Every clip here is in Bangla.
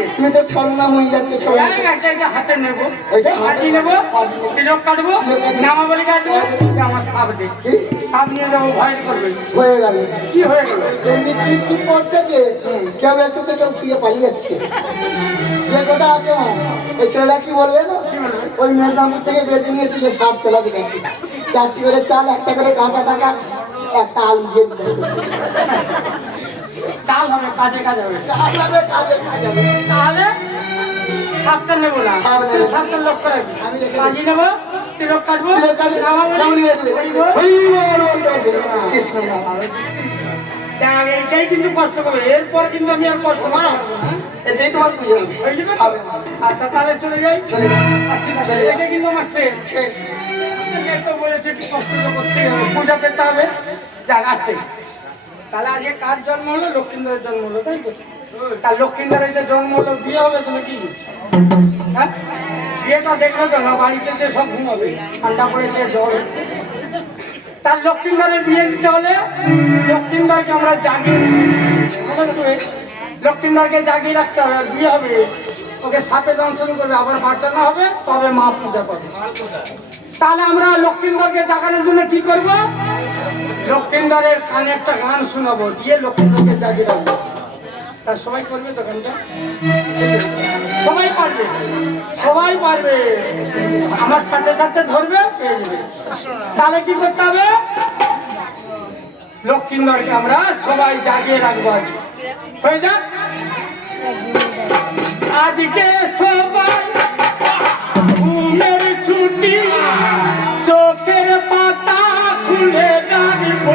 আছে তুমি তো ছলনাম হয়ে যাচ্ছে সবাই। একটা হাতে নেবো, ওইটা হাতি নেবো, তিলক কাটবো, নামাবলি কাটবো, আমার সাপ দেখ সাপ নিয়ে যাবো, ভয় করবে। হয়ে গেল। কি হয়ে গেল? এমনি কি করতেছে, কেউ এসেছে, কেউ ফিরে পালিয়ে যাচ্ছে। যে কথা আছে ওই ছেলেরা কি বলবে না, ওই মেদিনীপুর থেকে বেঁধে নিয়ে এসেছে সাপ তোলা দেখাচ্ছি। 4টি করে চাল, একটা করে কাঁচা টাকা, একটা আলু দিয়ে দিতে। চাল হবে, কাজে কাজ হবে, চাল হবে, কাজে কাজ হবে। তাহলে সাপটা নেবো না, সাপটা লক্ষ্য রাখবি। আমি রেখে কাজী নেবো, তিলক কাটবো, কৃষ্ণ নাম। এইটাই কিন্তু কষ্ট করবে, এরপর কিন্তু আমি আর কষ্ট মা, এটাই তোমার পুজো হবে। হয়ে যাবে তো? আচ্ছা তাহলে চলে যাই, চলে যাও। এটা কিন্তু আমার শেষ। তো বলেছে কি কষ্ট তো করতেই হবে, পূজা পেতে হবে, যাক আসছে। তাহলে আজকে কার জন্ম হলো? লক্ষ্মীন্দরের জন্ম হলো, তাই তো? তার লক্ষ্মীন্দরের যে জন্ম হলো, বিয়ে হবে তো নাকি? হ্যাঁ, বিয়েটা দেখলো তো না, বাড়িতে যে সব ঘুমাবে, ঠান্ডা পড়ে যে জ্বর হচ্ছে। তার লক্ষ্মীন্দরের বিয়ে দিতে হলে লক্ষ্মীন্দরকে আমরা জাগিয়ে, লক্ষ্মীন্দরকে জাগিয়ে রাখতে হবে, আর বিয়ে হবে। ওকে সাপে দংশন করবে, আবার বাঁচানো হবে, তবে মা পূজা করবে। তাহলে আমরা লক্ষ্মীন্দরকে জাগানোর জন্য কি করব? লক্ষ্মীন্দরের কানে একটা গান শোনাবো, দিয়ে লক্ষ্মীন্দরকে জাগিয়ে রাখবো। তার সবাই করবে তো গানটা? সবাই পারবে, সবাই পারবে, আমার সাথে সাথে ধরবে, পেয়ে যাবে। তাহলে কি করতে হবে? লক্ষ্মীন্দরকে আমরা সবাই জাগিয়ে রাখবো। আজ হয়ে যাক, আজকে সবাই ঘুমের ছুটি, চোখের পাতা খুলে রাখবো।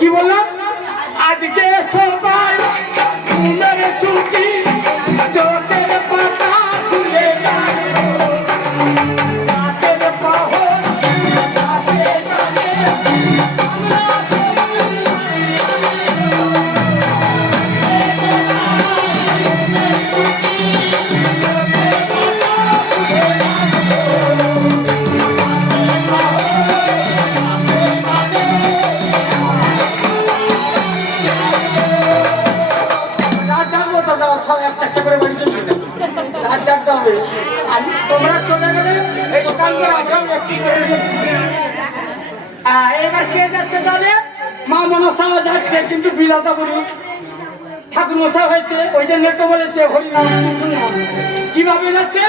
কি বললাম? আজকে সবাই ঘুমের ছুটি, চোখের পাতা খুলে রাখবো। রাতের পাহর রাতে রাতে একটা করে বাড়ি চলে গেলে রাত জাগতে হবে। আর তোমরা চলে গেলে এই দোকান করে আগেও একটি করে। এবার কে যাচ্ছে? তাহলে মা মনসা যাচ্ছে, কিন্তু বিলাতা বলি ঠাকুর মশা হয়েছে, ওই জন্য তো বলেছে হরিনাম কৃষ্ণ নাম। কিভাবে যাচ্ছে?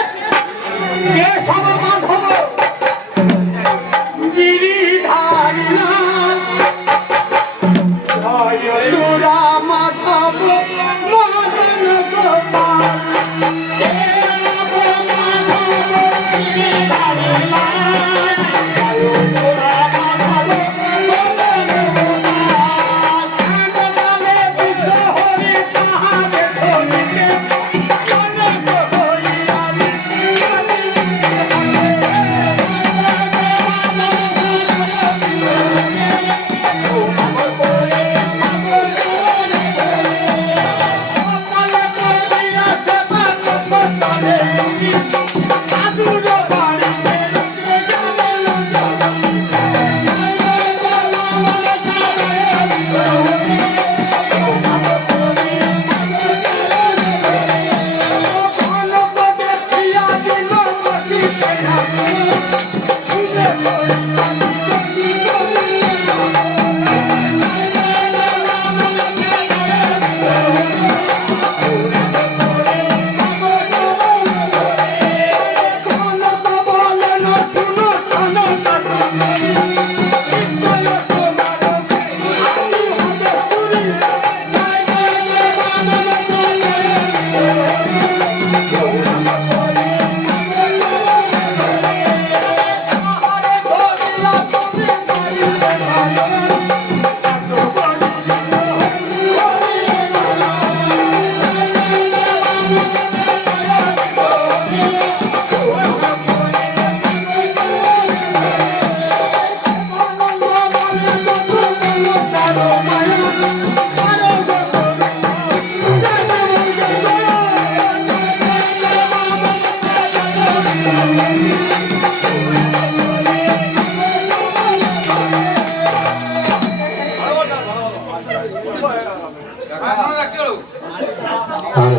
কে সব মাধব গিরিধারী লাল, জয় তোরা মাধব মদন গোপাল।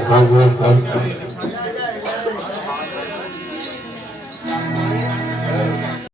হ্যাঁ হ্যাঁ হ্যাঁ